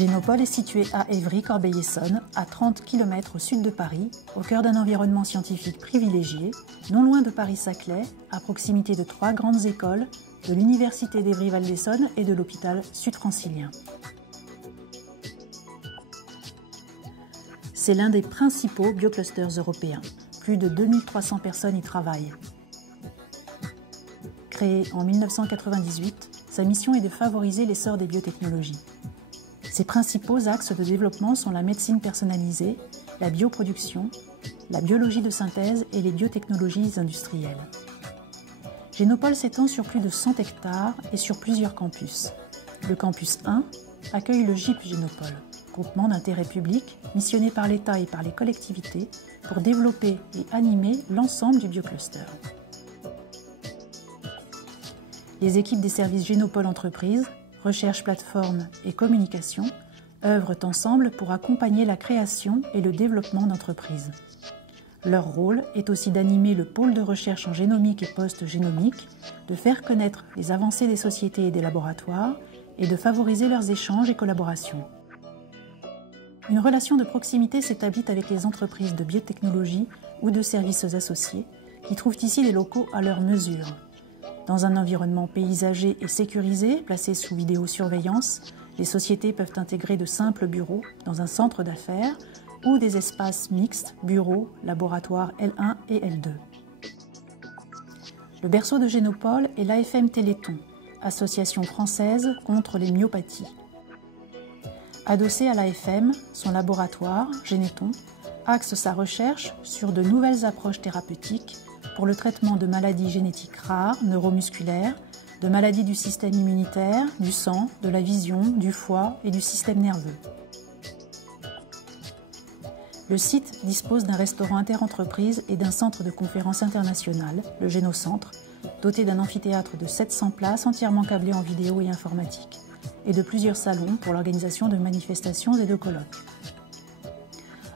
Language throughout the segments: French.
Génopole est situé à Évry-Corbeil-Essonnes, à 30 km au sud de Paris, au cœur d'un environnement scientifique privilégié, non loin de Paris-Saclay, à proximité de 3 grandes écoles, de l'Université d'Évry-Val-d'Essonnes et de l'hôpital sud-francilien. C'est l'un des principaux bioclusters européens. Plus de 2300 personnes y travaillent. Créé en 1998, sa mission est de favoriser l'essor des biotechnologies. Ses principaux axes de développement sont la médecine personnalisée, la bioproduction, la biologie de synthèse et les biotechnologies industrielles. Génopole s'étend sur plus de 100 hectares et sur plusieurs campus. Le campus 1 accueille le GIP Génopole, groupement d'intérêt public missionné par l'État et par les collectivités pour développer et animer l'ensemble du biocluster. Les équipes des services Génopole Entreprises, recherche plateforme et communication œuvrent ensemble pour accompagner la création et le développement d'entreprises. Leur rôle est aussi d'animer le pôle de recherche en génomique et post-génomique, de faire connaître les avancées des sociétés et des laboratoires et de favoriser leurs échanges et collaborations. Une relation de proximité s'établit avec les entreprises de biotechnologie ou de services associés qui trouvent ici des locaux à leur mesure. Dans un environnement paysager et sécurisé, placé sous vidéosurveillance, les sociétés peuvent intégrer de simples bureaux dans un centre d'affaires ou des espaces mixtes, bureaux, laboratoires L1 et L2. Le berceau de Génopole est l'AFM Téléthon, association française contre les myopathies. Adossé à l'AFM, son laboratoire, Généton, axe sa recherche sur de nouvelles approches thérapeutiques pour le traitement de maladies génétiques rares, neuromusculaires, de maladies du système immunitaire, du sang, de la vision, du foie et du système nerveux. Le site dispose d'un restaurant interentreprise et d'un centre de conférences international, le Génocentre, doté d'un amphithéâtre de 700 places entièrement câblé en vidéo et informatique, et de plusieurs salons pour l'organisation de manifestations et de colloques.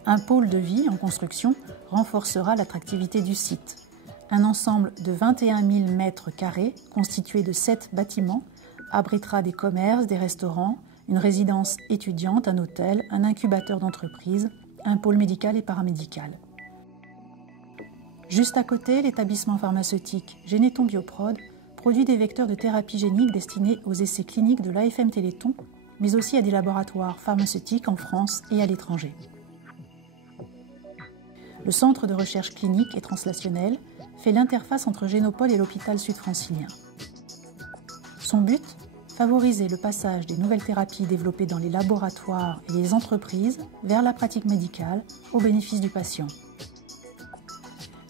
Un pôle de vie en construction renforcera l'attractivité du site. Un ensemble de 21 000 mètres carrés, constitué de 7 bâtiments, abritera des commerces, des restaurants, une résidence étudiante, un hôtel, un incubateur d'entreprise, un pôle médical et paramédical. Juste à côté, l'établissement pharmaceutique Généton Bioprod produit des vecteurs de thérapie génique destinés aux essais cliniques de l'AFM Téléthon, mais aussi à des laboratoires pharmaceutiques en France et à l'étranger. Le centre de recherche clinique et translationnelle fait l'interface entre Génopole et l'hôpital sud-francilien. Son but ? Favoriser le passage des nouvelles thérapies développées dans les laboratoires et les entreprises vers la pratique médicale au bénéfice du patient.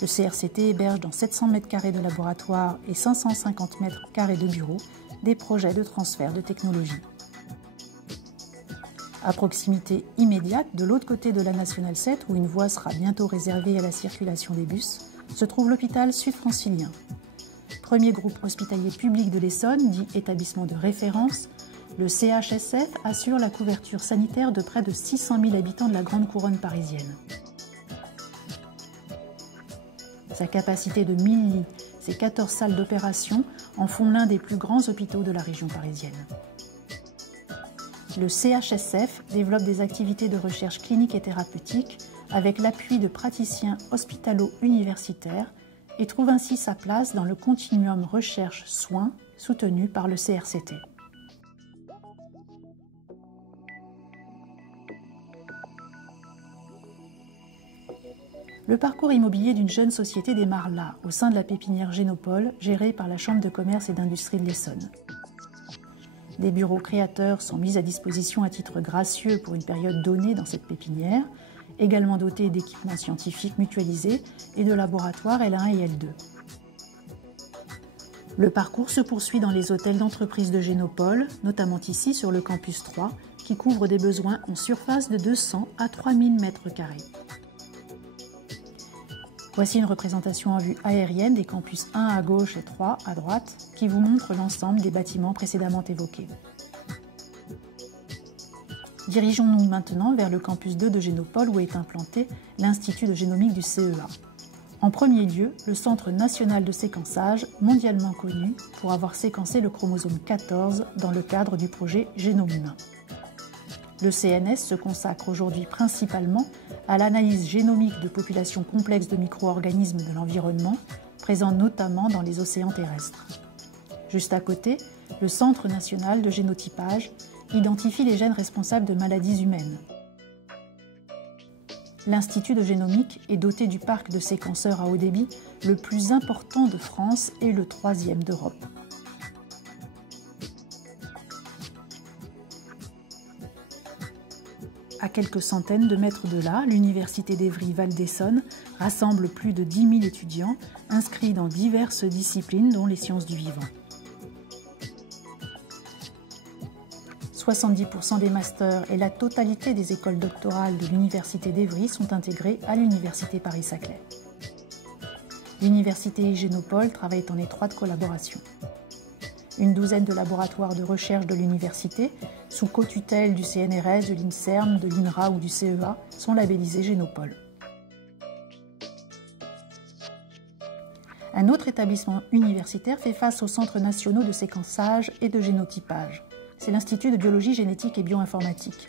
Le CRCT héberge dans 700 m² de laboratoire et 550 m² de bureaux des projets de transfert de technologie. À proximité immédiate, de l'autre côté de la Nationale 7, où une voie sera bientôt réservée à la circulation des bus, se trouve l'hôpital sud-francilien. Premier groupe hospitalier public de l'Essonne, dit établissement de référence, le CHSF assure la couverture sanitaire de près de 600 000 habitants de la grande couronne parisienne. Sa capacité de 1000 lits, ses 14 salles d'opération en font l'un des plus grands hôpitaux de la région parisienne. Le CHSF développe des activités de recherche clinique et thérapeutique avec l'appui de praticiens hospitalo-universitaires et trouve ainsi sa place dans le continuum recherche-soins soutenu par le CRCT. Le parcours immobilier d'une jeune société démarre là, au sein de la pépinière Génopole, gérée par la Chambre de commerce et d'industrie de l'Essonne. Des bureaux créateurs sont mis à disposition à titre gracieux pour une période donnée dans cette pépinière, également dotés d'équipements scientifiques mutualisés et de laboratoires L1 et L2. Le parcours se poursuit dans les hôtels d'entreprise de Génopole, notamment ici sur le campus 3, qui couvre des besoins en surface de 200 à 3000 m². Voici une représentation en vue aérienne des campus 1 à gauche et 3 à droite qui vous montre l'ensemble des bâtiments précédemment évoqués. Dirigeons-nous maintenant vers le campus 2 de Génopole où est implanté l'Institut de génomique du CEA. En premier lieu, le Centre national de séquençage, mondialement connu pour avoir séquencé le chromosome 14 dans le cadre du projet Génome humain. Le CNS se consacre aujourd'hui principalement à l'analyse génomique de populations complexes de micro-organismes de l'environnement, présents notamment dans les océans terrestres. Juste à côté, le Centre national de génotypage identifie les gènes responsables de maladies humaines. L'Institut de génomique est doté du parc de séquenceurs à haut débit le plus important de France et le troisième d'Europe. À quelques centaines de mètres de là, l'Université d'Évry-Val d'Essonne rassemble plus de 10 000 étudiants inscrits dans diverses disciplines dont les sciences du vivant. 70% des masters et la totalité des écoles doctorales de l'Université d'Évry sont intégrés à l'Université Paris-Saclay. L'Université et Génopole travaillent en étroite collaboration. Une douzaine de laboratoires de recherche de l'université, sous co-tutelle du CNRS, de l'INSERM, de l'INRA ou du CEA, sont labellisés Génopole. Un autre établissement universitaire fait face aux centres nationaux de séquençage et de génotypage. C'est l'Institut de biologie génétique et bioinformatique.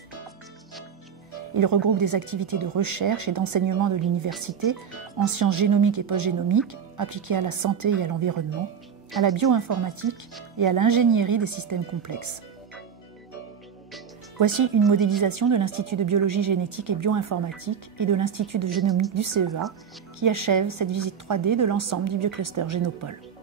Il regroupe des activités de recherche et d'enseignement de l'université en sciences génomiques et postgénomiques, appliquées à la santé et à l'environnement, à la bioinformatique et à l'ingénierie des systèmes complexes. Voici une modélisation de l'Institut de biologie génétique et bioinformatique et de l'Institut de génomique du CEA qui achève cette visite 3D de l'ensemble du biocluster Génopole.